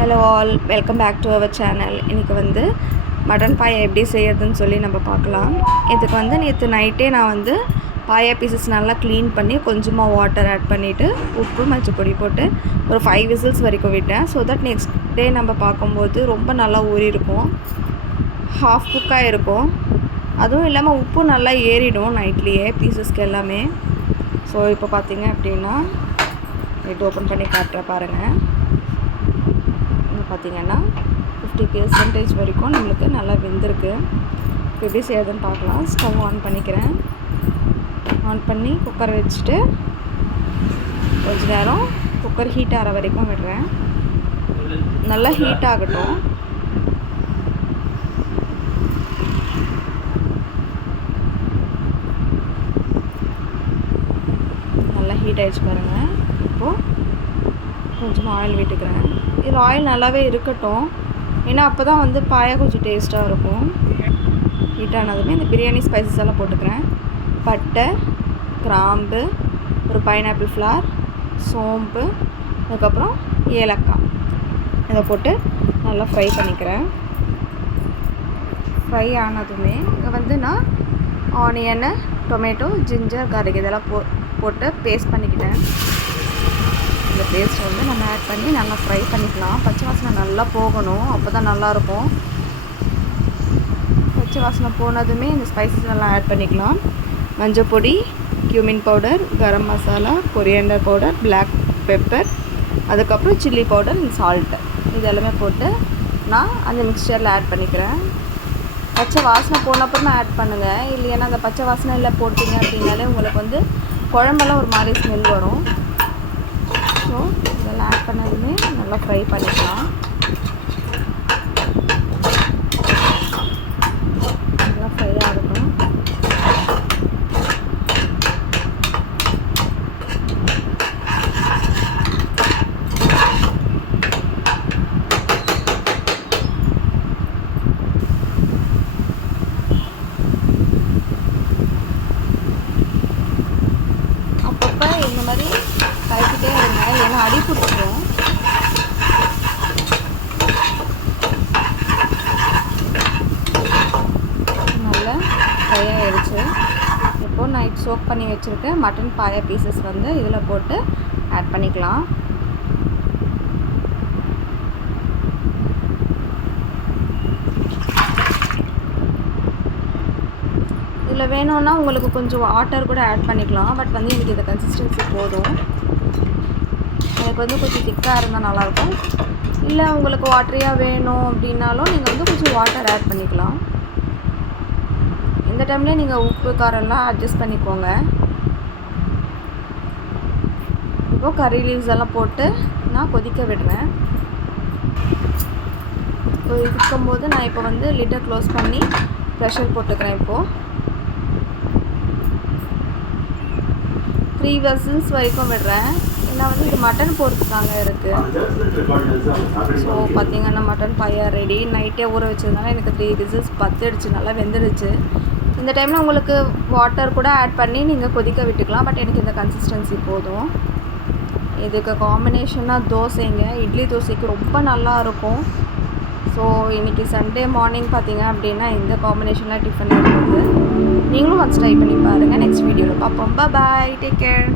Hello all, welcome back to our channel. இன்றைக்கி வந்து mutton பாயா எப்படி செய்யறதுன்னு சொல்லி நம்ம பார்க்கலாம். இதுக்கு வந்து நேற்று நைட்டே நான் வந்து பாயா பீசஸ் நல்லா க்ளீன் பண்ணி கொஞ்சமாக வாட்டர் ஆட் பண்ணிவிட்டு உப்பு மஞ்சள் பொடி போட்டு ஒரு 5 விசில்ஸ் வரைக்கும் விட்டேன். ஸோ தட் நெக்ஸ்ட் டே நம்ம பார்க்கும்போது ரொம்ப நல்லா ஊறி இருக்கும், ஹாஃப் குக்காக இருக்கும். அதுவும் இல்லாமல் உப்பு நல்லா ஏறிடும் நைட்லேயே பீசஸ்க்கு எல்லாமே. ஸோ இப்போ பார்த்தீங்க அப்படின்னா நைட் ஓப்பன் பண்ணி காட்டுறேன் பாருங்கள். பார்த்திங்கன்னா 50% வரைக்கும் நம்மளுக்கு நல்லா வெந்திருக்கு. இப்போ எப்படி செய்யறதுன்னு பார்க்கலாம். ஸ்டவ் ஆன் பண்ணிக்கிறேன். ஆன் பண்ணி குக்கர் வச்சுட்டு கொஞ்ச நேரம் குக்கர் ஹீட் ஆகிற வரைக்கும் விடுறேன். நல்லா ஹீட் ஆகட்டும். நல்லா ஹீட் ஆகிடுச்சு பாருங்கள். இப்போது கொஞ்சமாக ஆயில் விட்டுக்கிறேன். இதில் ஆயில் நல்லாவே இருக்கட்டும், ஏன்னா அப்போ தான் வந்து பாயா கொஞ்சம் டேஸ்ட்டாக இருக்கும். ஹீட் ஆனதுமே இந்த பிரியாணி ஸ்பைசஸ் எல்லாம் போட்டுக்கிறேன். பட்டை, கிராம்பு, ஒரு பைனாப்பிள் ஃப்ளவர், சோம்பு, அதுக்கப்புறம் ஏலக்காய் இதை போட்டு நல்லா ஃப்ரை பண்ணிக்கிறேன். ஃப்ரை ஆனதுமே இங்கே வந்து நான் ஆனியனு, டொமேட்டோ, ஜிஞ்சர், கார்லிக் இதெல்லாம் போட்டு பேஸ்ட் பண்ணிக்கிட்டேன். இந்த பேஸ்ட் வந்து நம்ம ஆட் பண்ணி நல்லா ஃப்ரை பண்ணிக்கலாம். பச்சை வாசனை நல்லா போகணும், அப்போ தான் நல்லாயிருக்கும். பச்சை வாசனை போனதுமே இந்த ஸ்பைசஸ் எல்லாம் ஆட் பண்ணிக்கலாம். மஞ்சள் பொடி, cumin powder, garam masala, coriander powder, black pepper, அதுக்கப்புறம் சில்லி பவுடர், சால்ட்டு இது எல்லாமே போட்டு நான் அந்த மிக்சரில் ஆட் பண்ணிக்கிறேன். பச்சை வாசனை போனப்பறம் ஆட் பண்ணுங்கள், இல்லைன்னா அந்த பச்சை வாசனை இல்லை போட்டிங்க அப்படின்னாலே உங்களுக்கு வந்து குழம்பெல்லாம் ஒரு மாதிரி ஸ்மெல் வரும். ஸோ இதெல்லாம் ஆட் பண்ணதுமே நல்லா ஃப்ரை பண்ணிக்கலாம். நல்லா ஃப்ரை ஆகட்டும். அப்பப்போ இந்த மாதிரி கழிக்கிட்டே இருங்க, இல்லைன்னா அடி பிடிச்சிடும். நல்லா ஃப்ரை ஆகிடுச்சு. இப்போது நைட் சோக் பண்ணி வச்சுருக்க மட்டன் பாயா பீசஸ் வந்து இதில் போட்டு ஆட் பண்ணிக்கலாம். இதில் வேணும்னா உங்களுக்கு கொஞ்சம் வாட்டர் கூட ஆட் பண்ணிக்கலாம். பட் வந்து எனக்கு இந்த கன்சிஸ்டன்சி போதும். எனக்கு வந்து கொஞ்சம் திக்காக இருந்தால் நல்லாயிருக்கும். இல்லை உங்களுக்கு வாட்டரியாக வேணும் அப்படின்னாலும் நீங்கள் வந்து கொஞ்சம் வாட்டர் ஆட் பண்ணிக்கலாம். இந்த டைம்லேயே நீங்கள் உப்பு காரம்லாம் அட்ஜஸ்ட் பண்ணிக்கோங்க. இப்போது கறி லீவ்ஸ் எல்லாம் போட்டு நான் கொதிக்க விடுறேன். கொதிக்கும்போது நான் இப்போ வந்து லிட்டை க்ளோஸ் பண்ணி ப்ரெஷர் போட்டுக்கிறேன். இப்போது 3 விசில்ஸ் வரைக்கும் விடுறேன். ஏன்னா வந்து இது மட்டன் பொறுத்து தாங்க இருக்குது. ஸோ பார்த்திங்கன்னா மட்டன் பாயா ரெடி. நைட்டே ஊற வச்சதுனால எனக்கு 3 விசில்ஸ் பத்துடுச்சு, நல்லா வெந்துடுச்சு. இந்த டைமில் உங்களுக்கு வாட்டர் கூட ஆட் பண்ணி நீங்கள் கொதிக்க விட்டுக்கலாம். பட் எனக்கு இந்த கன்சிஸ்டன்சி போதும். இதுக்கு காம்பினேஷனாக தோசைங்க, இட்லி தோசைக்கு ரொம்ப நல்லாயிருக்கும். ஸோ இன்றைக்கி சண்டே மார்னிங் பார்த்திங்க அப்படின்னா இந்த காம்பினேஷனில் டிஃபன் இருக்குது. நீங்களும் ஒன்ஸ் ட்ரை பண்ணி பாருங்கள். நெக்ஸ்ட் வீடியோவில் பார்ப்போம். பாய், டேக் கேர்.